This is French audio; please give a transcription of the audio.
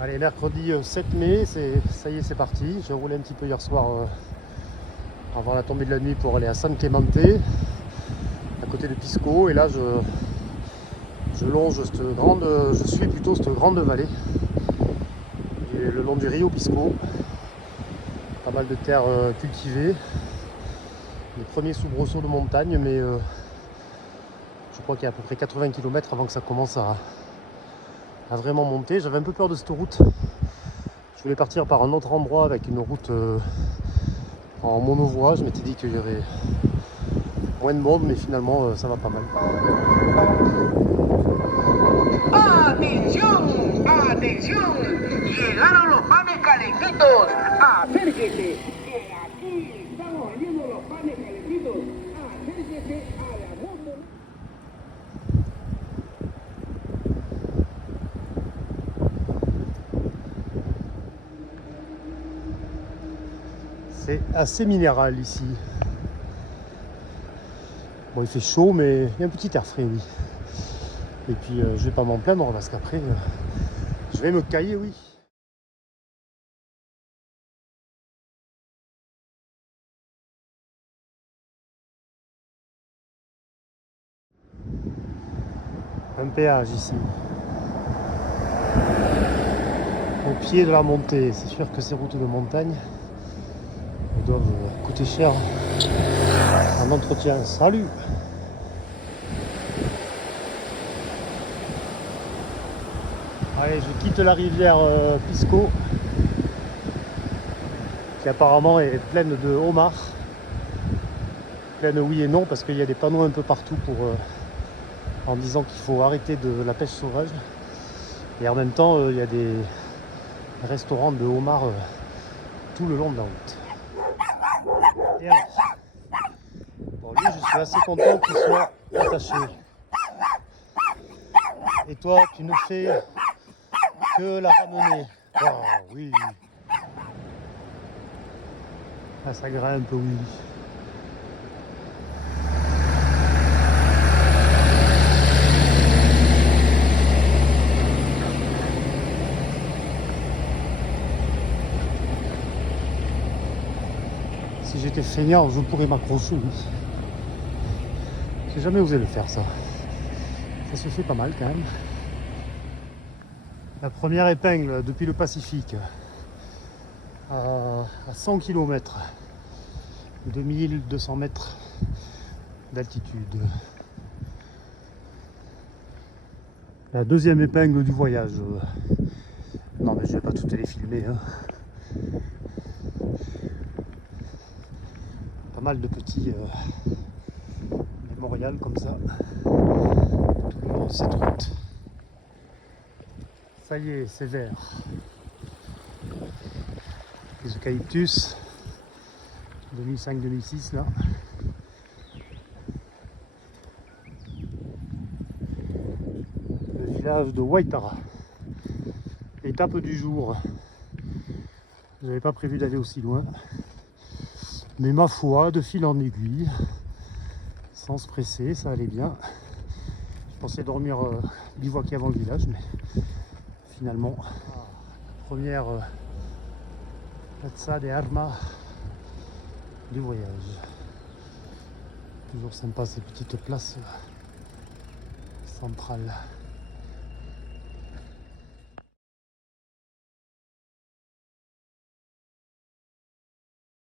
Allez, mercredi 7 mai, ça y est, c'est parti. J'ai roulé un petit peu hier soir avant la tombée de la nuit pour aller à San Clemente, à côté de Pisco. Et là, je longe je suis plutôt cette grande vallée, et le long du Rio Pisco. Pas mal de terres cultivées. Les premiers soubresauts de montagne, mais je crois qu'il y a à peu près 80 km avant que ça commence à vraiment monter. J'avais un peu peur de cette route. Je voulais partir par un autre endroit avec une route en monovoie. Je m'étais dit qu'il y aurait moins de monde, mais finalement ça va pas mal. ¡Atención! ¡Atención! Llegaron los panes calentitos. Acérquese, que aquí estamos vendiendo los panes calentitos. Acérquese a la bomba. C'est assez minéral ici. Bon, il fait chaud, mais il y a un petit air frais, oui. Et puis je vais pas m'en plaindre parce qu'après je vais me cailler, oui. Un péage ici. Au pied de la montée. C'est sûr que ces routes de montagne doivent coûter cher en entretien. Salut! Allez, je quitte la rivière Pisco, qui apparemment est pleine de homards. Pleine oui et non, parce qu'il y a des panneaux un peu partout en disant qu'il faut arrêter de la pêche sauvage. Et en même temps, il y a des restaurants de homards tout le long de la route. Et alors, bon, lui, je suis assez content qu'il soit attaché. Et toi, tu ne fais que la ramener. Oh oui. Ah, ça grimpe, oui. Si j'étais feignant, je pourrais m'accrocher, oui. J'ai jamais osé le faire, ça. Ça se fait pas mal quand même. La première épingle depuis le Pacifique, à 100 km, 2200 mètres d'altitude. La deuxième épingle du voyage. Non, mais je vais pas toutes les filmer, hein. Pas mal de petits mémorials comme ça tout le long de cette route. Ça y est, c'est vert. Les eucalyptus 2005-2006 là. Le village de Waitara. Étape du jour. Je n'avais pas prévu d'aller aussi loin. Mais ma foi, de fil en aiguille, sans se presser, ça allait bien. Je pensais dormir bivouaquer avant le village, mais finalement, la première Plaza de Armas du voyage. Toujours sympa ces petites places centrales.